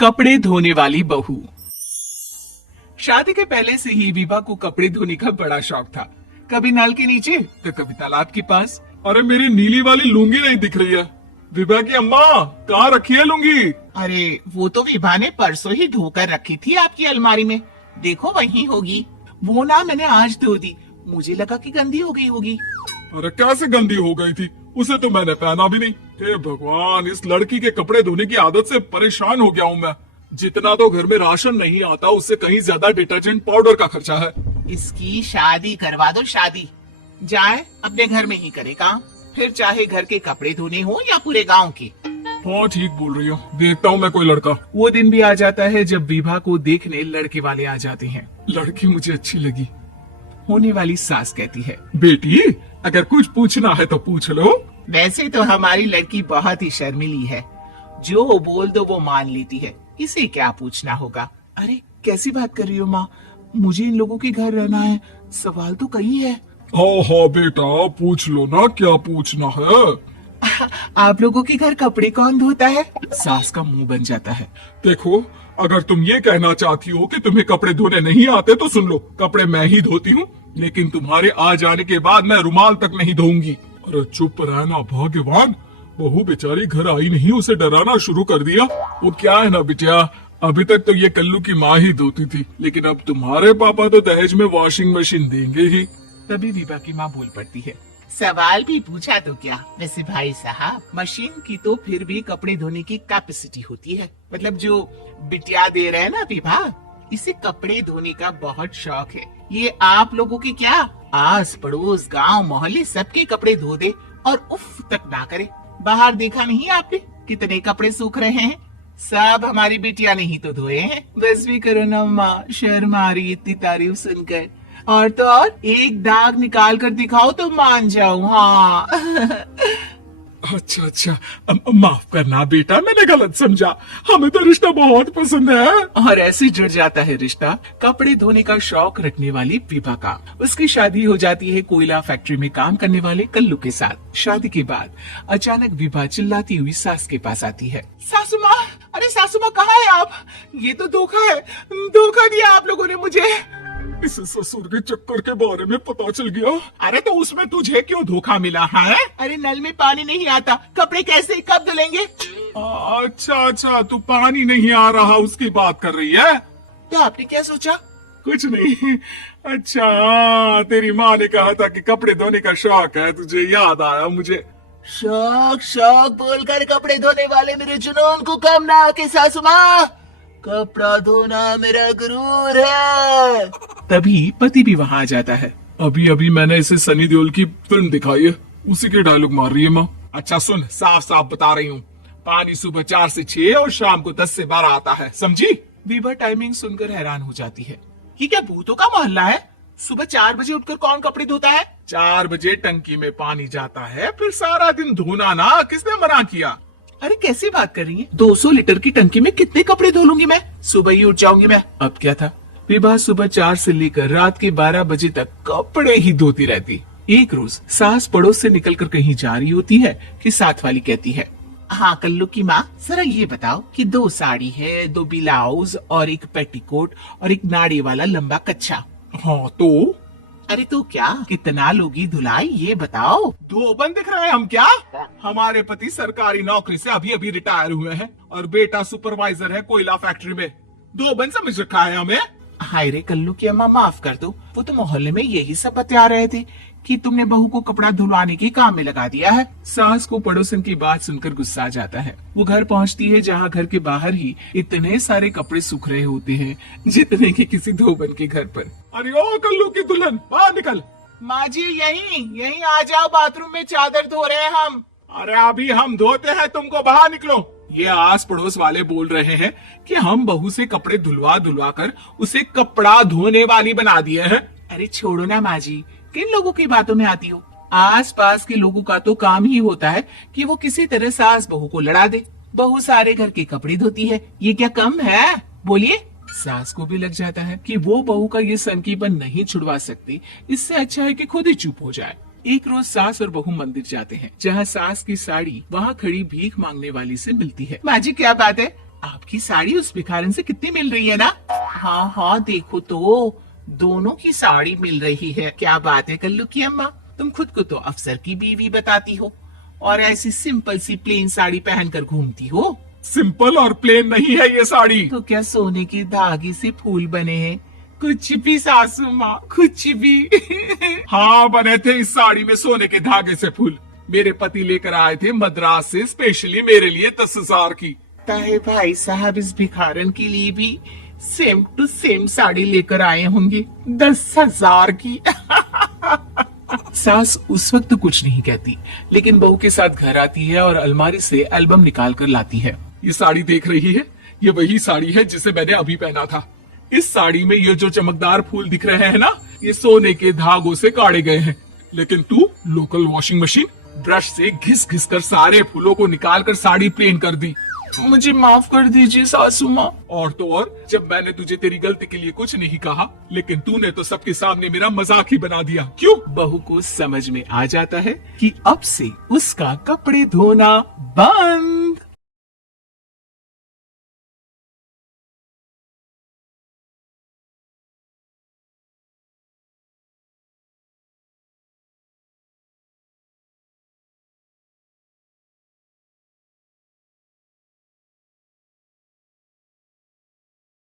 कपड़े धोने वाली बहू। शादी के पहले से ही विभा को कपड़े धोने का बड़ा शौक था। कभी नल के नीचे तो कभी तालाब के पास। अरे मेरी नीली वाली लुंगी नहीं दिख रही है। विभा की अम्मा कहाँ रखी है लुंगी? अरे वो तो विभा ने परसों ही धोकर रखी थी आपकी अलमारी में, देखो वहीं होगी। वो ना मैंने आज धो दी, मुझे लगा कि गंदी हो गई होगी। अरे कैसे गंदी हो गई थी, उसे तो मैंने पहना भी नहीं। हे भगवान, इस लड़की के कपड़े धोने की आदत से परेशान हो गया हूँ मैं। जितना तो घर में राशन नहीं आता उससे कहीं ज्यादा डिटर्जेंट पाउडर का खर्चा है। इसकी शादी करवा दो, शादी जाए अपने घर में ही करे काम, फिर चाहे घर के कपड़े धोने हो या पूरे गांव के। हाँ ठीक बोल रही हो, देखता हूँ मैं कोई लड़का। वो दिन भी आ जाता है जब विभा को देखने लड़के वाले आ जाते हैं। लड़की मुझे अच्छी लगी। होने वाली सास कहती है, बेटी अगर कुछ पूछना है तो पूछ लो। वैसे तो हमारी लड़की बहुत ही शर्मीली है, जो बोल दो वो मान लेती है, इसे क्या पूछना होगा। अरे कैसी बात कर रही हो माँ, मुझे इन लोगों के घर रहना है, सवाल तो कई है। हाँ हाँ बेटा पूछ लो ना, क्या पूछना है। आप लोगों के घर कपड़े कौन धोता है? सास का मुंह बन जाता है। देखो अगर तुम ये कहना चाहती हो कि तुम्हें कपड़े धोने नहीं आते तो सुन लो, कपड़े मैं ही धोती हूँ, लेकिन तुम्हारे आ जाने के बाद मैं रुमाल तक नहीं धोऊंगी। अरे चुप रहना भगवान, बहू बेचारी घर आई नहीं, उसे डराना शुरू कर दिया। वो क्या है ना बिटिया, अभी तक तो ये कल्लू की माँ ही धोती थी, लेकिन अब तुम्हारे पापा तो दहेज में वॉशिंग मशीन देंगे ही। तभी विभा की माँ बोल पड़ती है, सवाल भी पूछा तो क्या। वैसे भाई साहब, मशीन की तो फिर भी कपड़े धोने की कैपेसिटी होती है। मतलब जो बिटिया दे रहे हैं ना विभा, इसे कपड़े धोने का बहुत शौक है। ये आप लोगों के क्या आस पड़ोस गांव मोहल्ले सबके कपड़े धो दे और उफ तक ना करे। बाहर देखा नहीं आपने कितने कपड़े सूख रहे हैं, सब हमारी बिटिया ने ही तो धोए हैं। बस भी करो ना माँ, शर्म आ रही इतनी तारीफ सुनकर। और तो और एक दाग निकाल कर दिखाओ तो मान जाऊं। हाँ अच्छा अच्छा, माफ करना बेटा, मैंने गलत समझा। हमें तो रिश्ता बहुत पसंद है। और ऐसे जुड़ जाता है रिश्ता कपड़े धोने का शौक रखने वाली विभा का। उसकी शादी हो जाती है कोयला फैक्ट्री में काम करने वाले कल्लू के साथ। शादी के बाद अचानक विभा चिल्लाती हुई सास के पास आती है। सासू माँ, अरे सासू माँ कहाँ है आप? ये तो धोखा है, धोखा दिया आप लोगों ने मुझे। इस ससुर के चक्कर के बारे में पता चल गया। अरे तो उसमें तुझे क्यों धोखा मिला है? अरे नल में पानी नहीं आता, कपड़े कैसे कब धुलेंगे? अच्छा अच्छा, तू पानी नहीं आ रहा उसकी बात कर रही है। तो आपने क्या सोचा? कुछ नहीं। अच्छा तेरी माँ ने कहा था कि कपड़े धोने का शौक है, तुझे याद आया मुझे। शौक शौक बोलकर कपड़े धोने वाले मेरे जुनून को कम ना आके सासू माँ, कपड़ा धोना मेरा गुरूर है। तभी पति भी वहाँ आ जाता है। अभी अभी मैंने इसे सनी देओल की फिल्म दिखाई है, उसी के डायलॉग मार रही है माँ। अच्छा सुन, साफ साफ बता रही हूँ, पानी सुबह 4 से 6 और शाम को 10 से 12 आता है, समझी? विभा टाइमिंग सुनकर हैरान हो जाती है। ये क्या भूतों का मोहल्ला है? सुबह 4 बजे उठकर कौन कपड़े धोता है? 4 बजे टंकी में पानी जाता है, फिर सारा दिन धोना ना, किसने मना किया? अरे कैसी बात कर रही है, 200 लीटर की टंकी में कितने कपड़े धो लूंगी मैं, सुबह ही उठ जाऊंगी मैं। अब क्या था, विभा सुबह 4 से लेकर रात के 12 बजे तक कपड़े ही धोती रहती। एक रोज सास पड़ोस से निकलकर कहीं जा रही होती है कि साथ वाली कहती है, हाँ कल्लू की माँ, जरा ये बताओ कि 2 साड़ी है, 2 ब्लाउज और एक पेटीकोट और एक नाड़ी वाला लंबा कच्छा। हाँ तो? अरे तो क्या कितना लोगी धुलाई, ये बताओ। धोबन दिख रहे हैं हम क्या? हमारे पति सरकारी नौकरी से अभी अभी रिटायर हुए हैं और बेटा सुपरवाइजर है कोयला फैक्ट्री में। धोबन समझ रखा है हमें। हाय रे कल्लू की अम्मा, माफ कर दो, वो तो मोहल्ले में यही सब बता रहे थे कि तुमने बहू को कपड़ा धुलवाने के काम में लगा दिया है। सास को पड़ोसन की बात सुनकर गुस्सा आ जाता है। वो घर पहुंचती है जहां घर के बाहर ही इतने सारे कपड़े सूख रहे होते हैं जितने कि किसी धोबन के घर पर। अरे ओ कल्लू की दुल्हन, बाहर निकल। माँ जी यहीं आ जाओ, बाथरूम में चादर धो रहे हैं हम। अरे अभी हम धोते हैं, तुमको बाहर निकलो। ये आस पड़ोस वाले बोल रहे हैं कि हम बहू से कपड़े धुलवा कर उसे कपड़ा धोने वाली बना दिए हैं। अरे छोड़ो ना माँ जी, किन लोगों की बातों में आती हो? आस पास के लोगों का तो काम ही होता है कि वो किसी तरह सास बहू को लड़ा दे। बहू सारे घर के कपड़े धोती है, ये क्या कम है? बोलिए। सास को भी लग जाता है कि वो बहू का ये सनकीपन नहीं छुड़वा सकती, इससे अच्छा है कि खुद ही चुप हो जाए। एक रोज सास और बहू मंदिर जाते हैं, जहाँ सास की साड़ी वहाँ खड़ी भीख मांगने वाली से मिलती है। माँ जी क्या बात है, आपकी साड़ी उस भिखारन से कितनी मिल रही है ना? हाँ हाँ, देखो तो दोनों की साड़ी मिल रही है। क्या बात है कल्लू की अम्मा, तुम खुद को तो अफसर की बीवी बताती हो और ऐसी सिंपल सी प्लेन साड़ी पहनकर घूमती हो। सिंपल और प्लेन नहीं है ये साड़ी। तो क्या सोने के धागे से फूल बने हैं? कुछ भी सासू माँ, कुछ भी। हाँ, बने थे इस साड़ी में सोने के धागे से फूल। मेरे पति लेकर आए थे मद्रास से स्पेशली मेरे लिए 10,000 की। ताहे भाई साहब इस भिखारन के लिए भी सेम टू सेम साड़ी लेकर आए होंगे 10,000 की। सास उस वक्त कुछ नहीं कहती, लेकिन बहू के साथ घर आती है और अलमारी से एल्बम निकाल कर लाती है। ये साड़ी देख रही है, ये वही साड़ी है जिसे मैंने अभी पहना था। इस साड़ी में ये जो चमकदार फूल दिख रहे हैं ना, ये सोने के धागों से काढ़े गए हैं। लेकिन तू लोकल वॉशिंग मशीन ब्रश से घिस घिस कर सारे फूलों को निकाल कर साड़ी प्लेन कर दी। मुझे माफ कर दीजिए सासू माँ। और तो और, जब मैंने तुझे तेरी गलती के लिए कुछ नहीं कहा, लेकिन तूने तो सबके सामने मेरा मजाक ही बना दिया। क्यों? बहू को समझ में आ जाता है कि अब से उसका कपड़े धोना बंद।